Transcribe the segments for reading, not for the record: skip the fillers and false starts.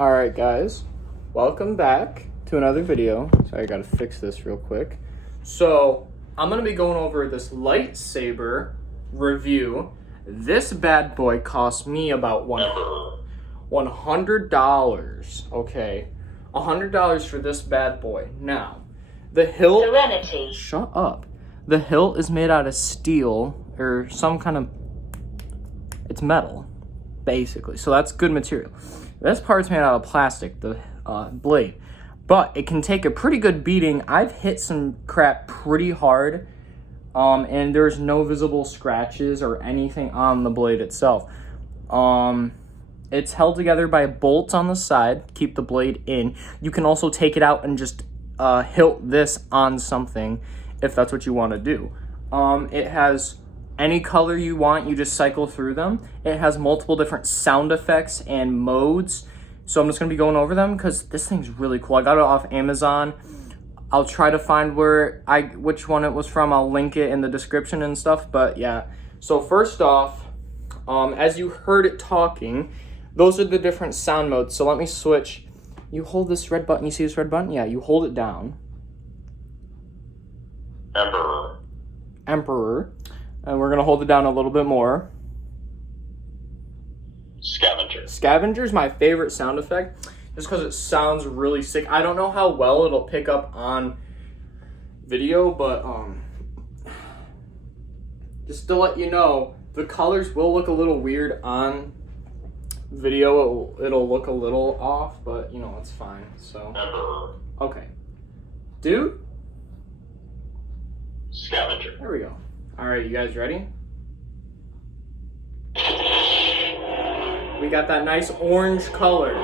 Alright guys, welcome back to another video. Sorry, I gotta fix this real quick. So, I'm gonna be going over this lightsaber review. This bad boy cost me about $100, okay? $100 for this bad boy. Now, the hilt... Serenity. Shut up. The hilt is made out of steel, or some kind of... It's metal, basically. So that's good material. This part's made out of plastic, the blade. But it can take a pretty good beating. I've hit some crap pretty hard. And there's no visible scratches or anything on the blade itself. It's held together by bolts on the side, keep the blade in. You can also take it out and just hilt this on something if that's what you want to do. It has any color you want, you just cycle through them. It has multiple different sound effects and modes. So I'm just gonna be going over them because this thing's really cool. I got it off Amazon. I'll try to find which one it was from. I'll link it in the description and stuff, but yeah. So first off, as you heard it talking, those are the different sound modes. So let me switch. You hold this red button, you see this red button? Yeah, you hold it down. Emperor. And we're gonna hold it down a little bit more. Scavenger. Scavenger's my favorite sound effect, just because it sounds really sick. I don't know how well it'll pick up on video, but just to let you know, the colors will look a little weird on video. It'll look a little off, but you know, it's fine. So okay, dude. Scavenger. There we go. All right, you guys ready? We got that nice orange color.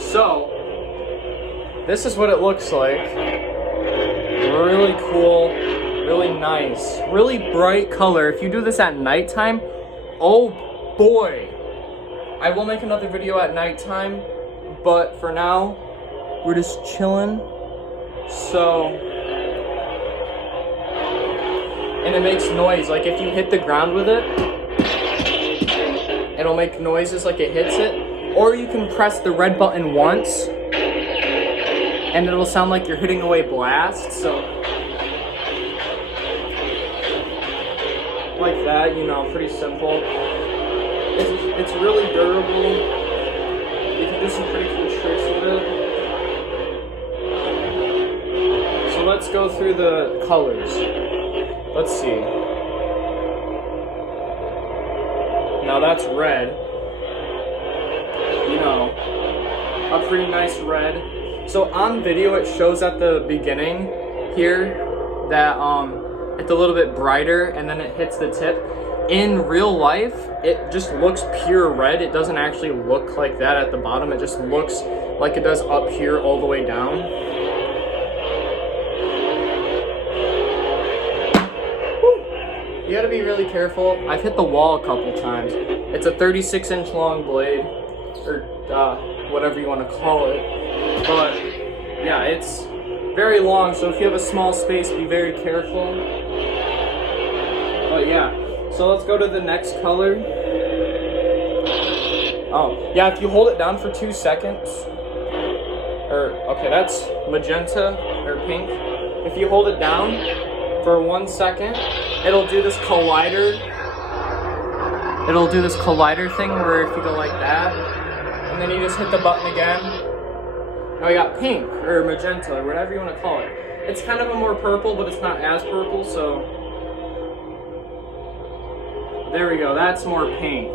So, this is what it looks like. Really cool, really nice, really bright color. If you do this at nighttime, oh boy. I will make another video at nighttime, but for now, we're just chilling. So, and it makes noise. Like if you hit the ground with it, it'll make noises like it hits it. Or you can press the red button once, and it'll sound like you're hitting away blasts. So, like that, you know, pretty simple. It's really durable. You can do some pretty cool tricks with it. So let's go through the colors. Let's see. Now that's red. You know, a pretty nice red. So on video it shows at the beginning here that it's a little bit brighter and then it hits the tip. In real life, it just looks pure red. It doesn't actually look like that at the bottom. It just looks like it does up here all the way down. Woo. You gotta be really careful. I've hit the wall a couple times. It's a 36-inch long blade, or whatever you want to call it. But yeah, it's very long, so if you have a small space, be very careful. But yeah. So let's go to the next color. Oh, yeah, if you hold it down for 2 seconds, okay, that's magenta or pink. If you hold it down for 1 second, it'll do this collider. It'll do this collider thing where if you go like that, and then you just hit the button again. Now we got pink or magenta or whatever you want to call it. It's kind of a more purple, but it's not as purple, so. There we go, that's more pink.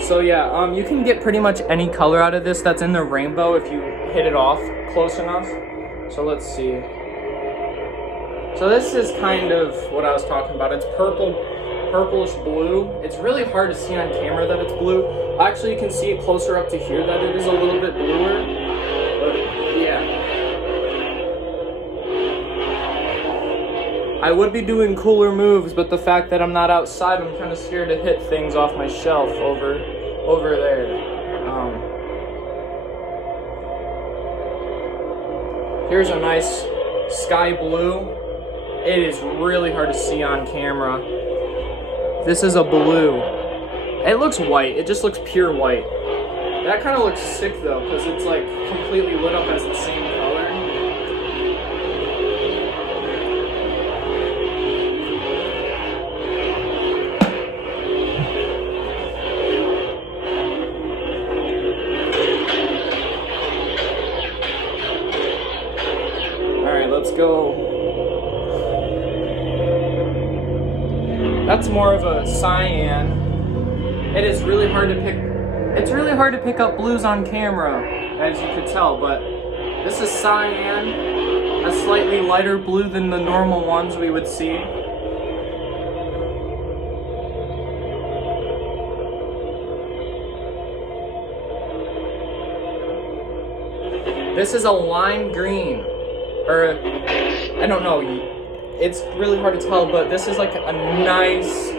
So yeah, you can get pretty much any color out of this that's in the rainbow if you hit it off close enough. So let's see. So this is kind of what I was talking about. It's purplish blue. It's really hard to see on camera that it's blue. Actually, you can see it closer up to here that it is a little bit bluer. But yeah. I would be doing cooler moves, but the fact that I'm not outside, I'm kind of scared to hit things off my shelf over there. Here's a nice sky blue. It is really hard to see on camera. This is a blue. It looks white. It just looks pure white. That kind of looks sick though, because it's like completely lit up as the same color. Alright, let's go. That's more of a cyan. It is really hard to pick. It's really hard to pick up blues on camera, as you could tell, but this is cyan, a slightly lighter blue than the normal ones we would see. This is a lime green, or I don't know, it's really hard to tell, but this is like a nice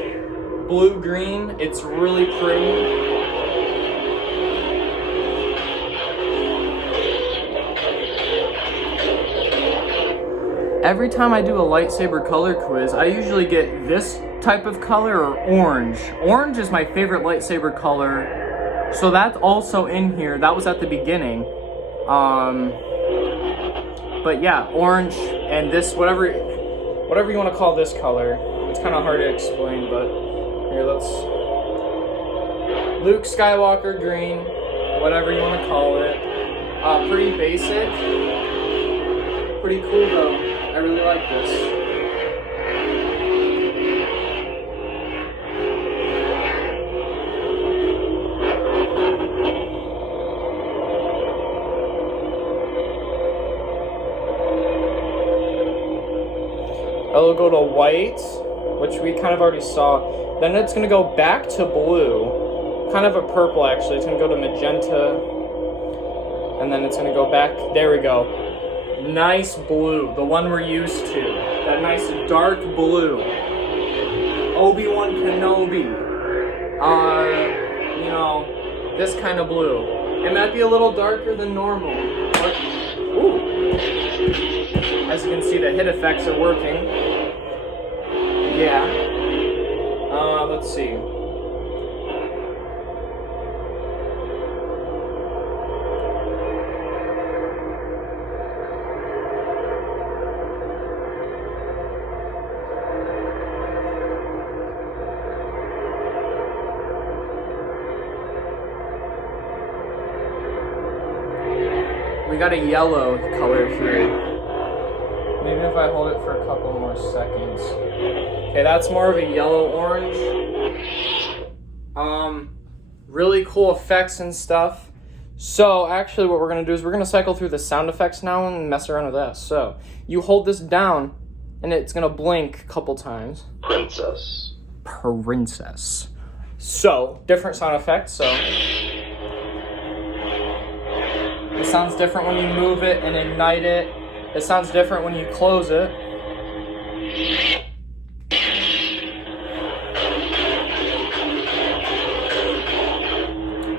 blue-green. It's really pretty. Every time I do a lightsaber color quiz, I usually get this type of color or orange. Orange is my favorite lightsaber color, so that's also in here. That was at the beginning. But yeah, orange and this, whatever you want to call this color. It's kind of hard to explain, but here, let's... Luke Skywalker green, whatever you want to call it. Pretty basic. Pretty cool though. I really like this. I'll go to white, which we kind of already saw. Then it's going to go back to blue. Kind of a purple, actually. It's going to go to magenta. And then it's going to go back. There we go. Nice blue. The one we're used to. That nice dark blue. Obi-Wan Kenobi. You know, this kind of blue. It might be a little darker than normal. But, ooh. As you can see, the hit effects are working. Yeah. Let's see. We got a yellow color here. Maybe if I hold it for a couple more seconds. Okay, that's more of a yellow-orange. Really cool effects and stuff. So, actually what we're going to do is we're going to cycle through the sound effects now and mess around with that. So, you hold this down, and it's going to blink a couple times. Princess. Princess. So, different sound effects, so... It sounds different when you move it and ignite it. It sounds different when you close it.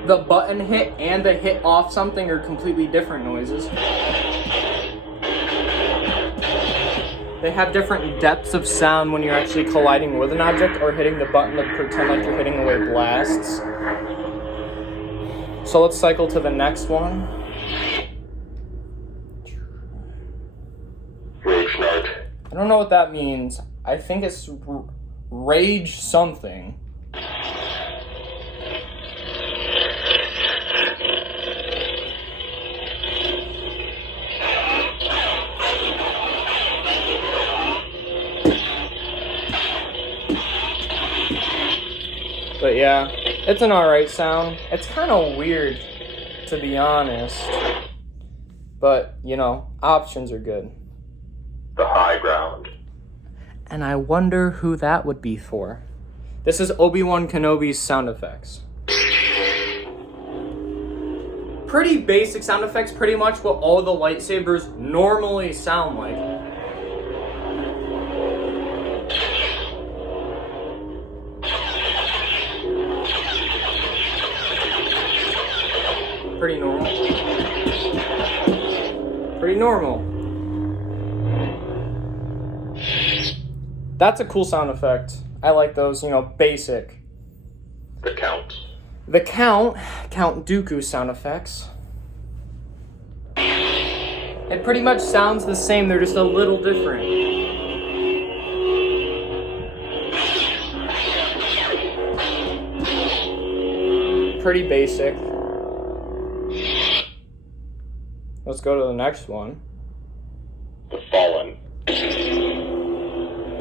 The button hit and the hit off something are completely different noises. They have different depths of sound when you're actually colliding with an object or hitting the button to pretend like you're hitting away blasts. So let's cycle to the next one. I don't know what that means. I think it's rage something. But yeah, it's an alright sound. It's kind of weird, to be honest. But, you know, options are good. The high ground. And I wonder who that would be for. This is Obi-Wan Kenobi's sound effects. Pretty basic sound effects, pretty much what all the lightsabers normally sound like. Pretty normal. Pretty normal. That's a cool sound effect. I like those, you know, basic. The Count. The Count Dooku sound effects. It pretty much sounds the same, they're just a little different. Pretty basic. Let's go to the next one. The Fallen.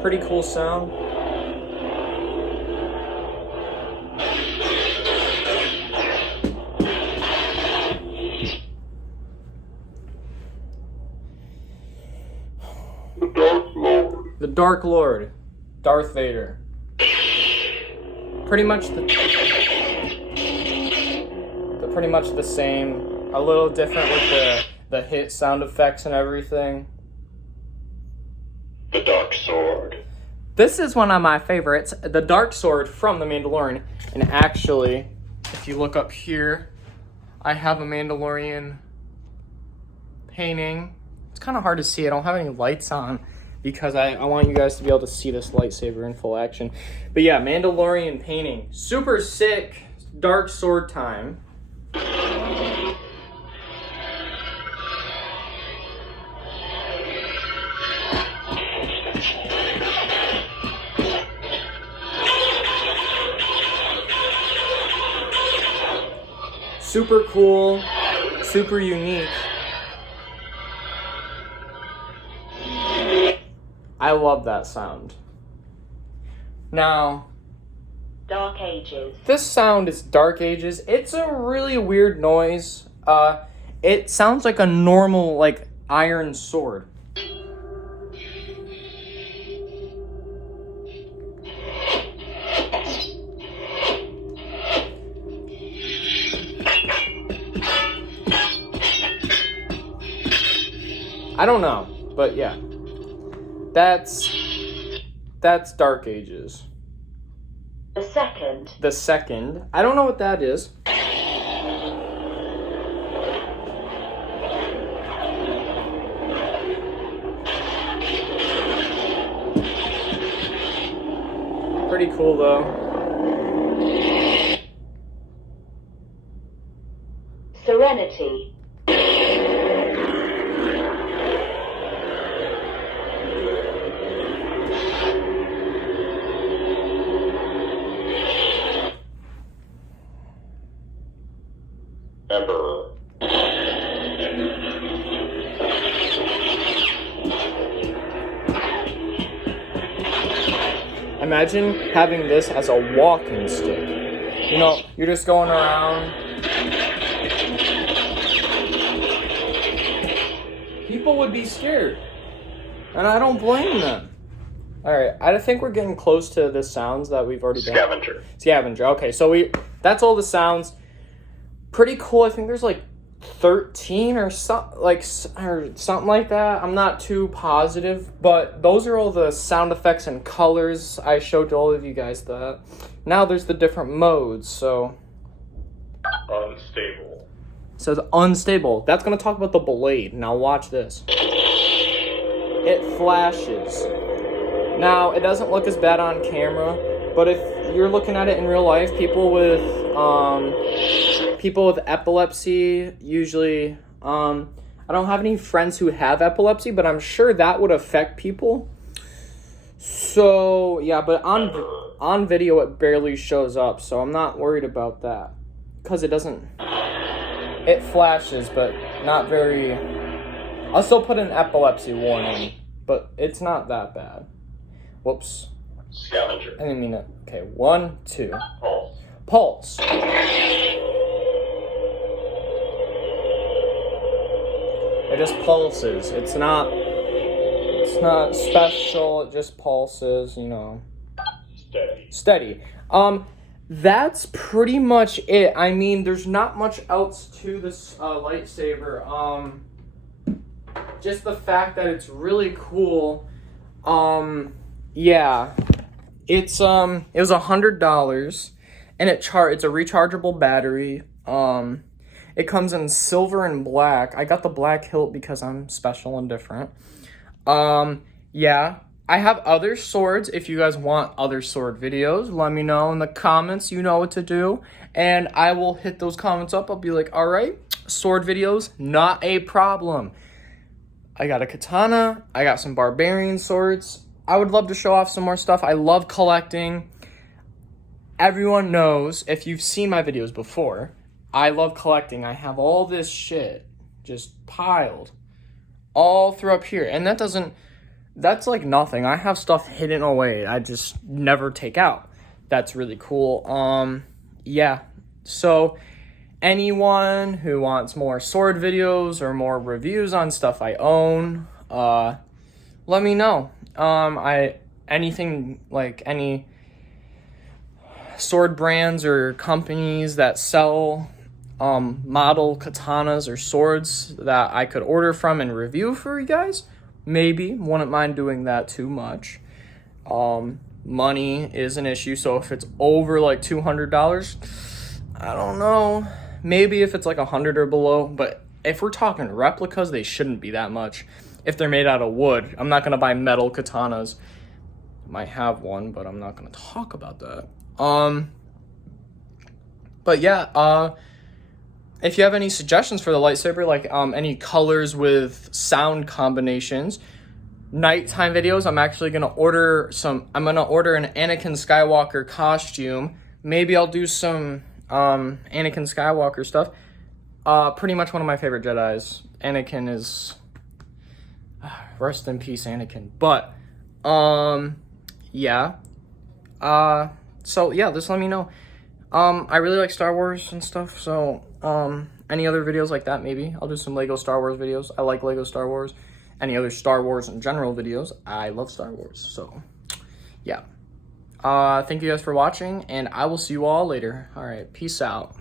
Pretty cool sound. The Dark Lord. The Dark Lord. Darth Vader. Pretty much pretty much the same. A little different with the hit sound effects and everything. The Dark Sword. This is one of my favorites, the Dark Sword from The Mandalorian. And actually, if you look up here, I have a Mandalorian painting. It's kind of hard to see. I don't have any lights on because I want you guys to be able to see this lightsaber in full action. But yeah, Mandalorian painting. Super sick Dark Sword time. Super cool, super unique. I love that sound. Now, Dark Ages. this sound is Dark Ages. It's a really weird noise. It sounds like a normal, like, iron sword. I don't know, but yeah. That's Dark Ages. The second. The second. I don't know what that is. Pretty cool though. Serenity. Emperor. Imagine having this as a walking stick. You know, you're just going around. People would be scared. And I don't blame them. Alright, I think we're getting close to the sounds that we've already done. Scavenger. Scavenger. Okay, so that's all the sounds. Pretty cool. I think there's like 13 or something like that. I'm not too positive, but those are all the sound effects and colors. I showed all of you guys that. Now there's the different modes. So Unstable. the unstable. That's gonna talk about the blade. Now watch this. It flashes. Now it doesn't look as bad on camera, but if you're looking at it in real life, people with epilepsy usually, I don't have any friends who have epilepsy, but I'm sure that would affect people. So yeah, but on video it barely shows up, so I'm not worried about that because it flashes, but not very. I'll still put an epilepsy warning, but it's not that bad. Whoops. Scavenger. I didn't mean it. Okay, 1, 2. Pulse. Pulse. It just pulses. It's not special. It just pulses, you know. Steady. That's pretty much it. I mean, there's not much else to this lightsaber. Just the fact that it's really cool. Yeah. It was $100, and it's a rechargeable battery. It comes in silver and black. I got the black hilt because I'm special and different. Yeah, I have other swords. If you guys want other sword videos, let me know in the comments. You know what to do. And I will hit those comments up. I'll be like, all right, sword videos, not a problem. I got a katana. I got some barbarian swords. I would love to show off some more stuff. I love collecting. Everyone knows, if you've seen my videos before, I love collecting. I have all this shit just piled all through up here. And that's like nothing. I have stuff hidden away I just never take out. That's really cool. Yeah. So anyone who wants more sword videos or more reviews on stuff I own, let me know. Anything like any sword brands or companies that sell model katanas or swords that I could order from and review for you guys, maybe. Wouldn't mind doing that too much. Money is an issue, so if it's over like $200, I don't know. Maybe if it's like 100 or below, but if we're talking replicas, they shouldn't be that much. If they're made out of wood, I'm not gonna buy metal katanas. Might have one, but I'm not gonna talk about that. But yeah, if you have any suggestions for the lightsaber, like any colors with sound combinations, nighttime videos, I'm actually gonna order I'm gonna order an Anakin Skywalker costume. Maybe I'll do some Anakin Skywalker stuff. Pretty much one of my favorite Jedis. Anakin is rest in peace, Anakin. But yeah. So yeah, just let me know. I really like Star Wars and stuff, so any other videos like that, maybe. I'll do some Lego Star Wars videos. I like Lego Star Wars. Any other Star Wars in general videos. I love Star Wars, so yeah. Thank you guys for watching, and I will see you all later. All right, peace out.